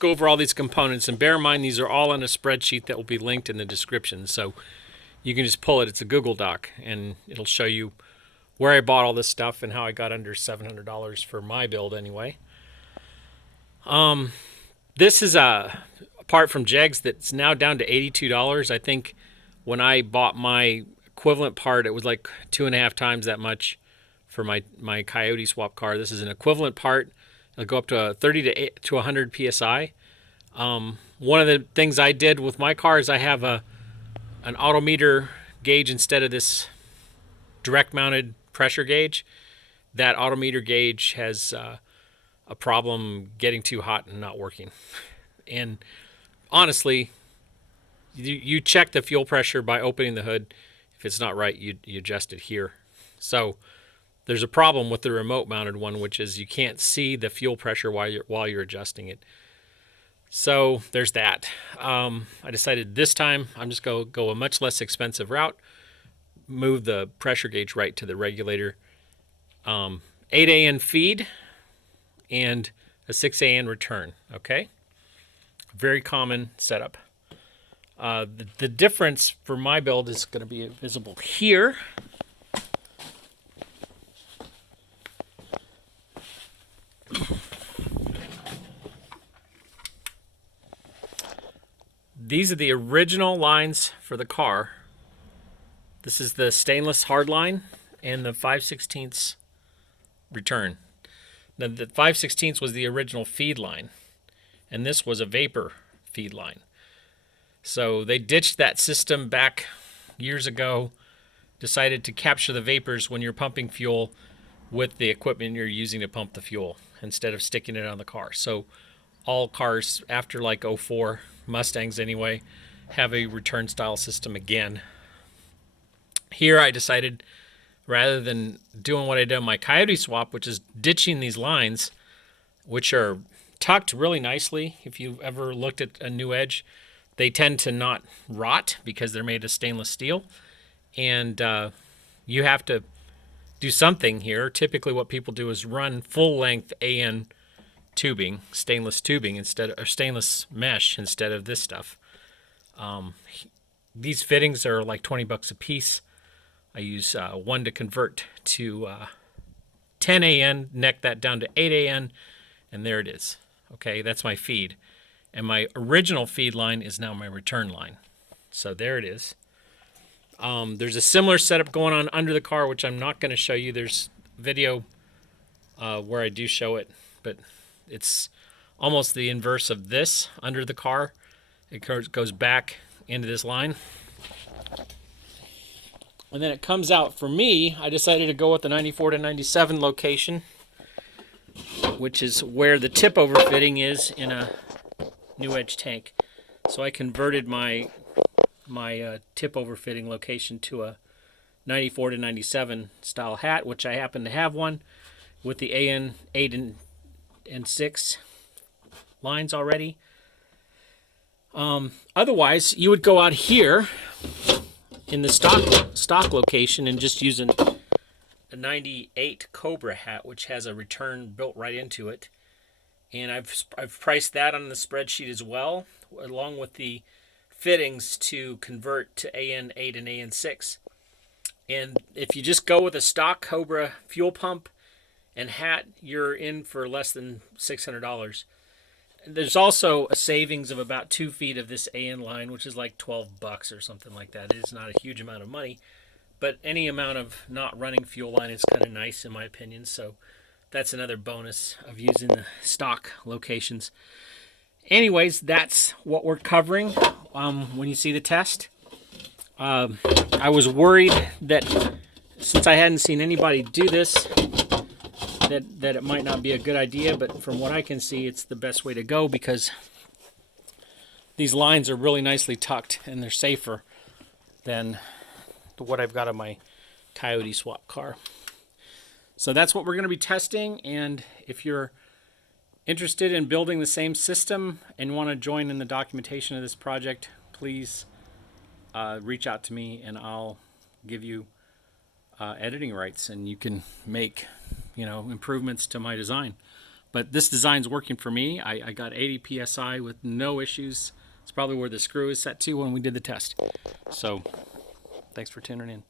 go over all these components, and bear in mind these are all on a spreadsheet that will be linked in the description, so you can just pull it. It's a Google Doc, and it'll show you where I bought all this stuff and how I got under $700 for my build anyway. This is a part from Jegs that's now down to $82. I think when I bought my equivalent part, it was like 2.5 times that much for my Coyote swap car. This is an equivalent part. It'll go up to 30 to 100 PSI. One of the things I did with my car is I have an autometer gauge instead of this direct mounted pressure gauge. That autometer gauge has a problem getting too hot and not working. And honestly, you check the fuel pressure by opening the hood. If it's not right, you adjust it here. So there's a problem with the remote mounted one, which is you can't see the fuel pressure while you're adjusting it. So there's that. I decided this time I'm just going to go a much less expensive route, move the pressure gauge right to the regulator. 8 AN feed and a 6 AN return, okay? Very common setup. The difference for my build is going to be visible here. These are the original lines for the car. This is the stainless hard line and the 5/16 return. Now the 5/16 was the original feed line, and this was a vapor feed line. So they ditched that system back years ago, decided to capture the vapors when you're pumping fuel with the equipment you're using to pump the fuel instead of sticking it on the car. So all cars after like 04, Mustangs anyway, have a return style system again. Here I decided, rather than doing what I did on my Coyote swap, which is ditching these lines, which are tucked really nicely. If you've ever looked at a new edge, they tend to not rot because they're made of stainless steel. And you have to do something here. Typically what people do is run full length AN tubing, stainless tubing stainless mesh instead of this stuff. These fittings are like 20 bucks a piece. I use one to convert to 10 AN, neck that down to 8 AN, and there it is. Okay, that's my feed. And my original feed line is now my return line. So there it is. There's a similar setup going on under the car, which I'm not going to show you. There's video where I do show it, but it's almost the inverse of this under the car. It goes back into this line. And then it comes out. For me, I decided to go with the 94 to 97 location, which is where the tip over fitting is in a new edge tank. So I converted my tip over fitting location to a 94 to 97 style hat, which I happen to have one with the AN 8 and 6 lines already. Otherwise, you would go out here in the stock location and just use a 98 Cobra hat, which has a return built right into it. And I've priced that on the spreadsheet as well, along with the fittings to convert to AN 8 and AN 6. And if you just go with a stock Cobra fuel pump and hat, you're in for less than $600. There's also a savings of about 2 feet of this AN line, which is like 12 bucks or something like that. It is not a huge amount of money, but any amount of not running fuel line is kind of nice in my opinion. So that's another bonus of using the stock locations. Anyways, that's what we're covering when you see the test. I was worried that since I hadn't seen anybody do this, that it might not be a good idea, but from what I can see, it's the best way to go because these lines are really nicely tucked and they're safer than what I've got on my Coyote swap car. So that's what we're going to be testing, and if you're interested in building the same system and want to join in the documentation of this project, please reach out to me and I'll give you editing rights and you can make improvements to my design. But this design's working for me. I got 80 psi with no issues. It's probably where the screw is set to when we did the test. So thanks for tuning in.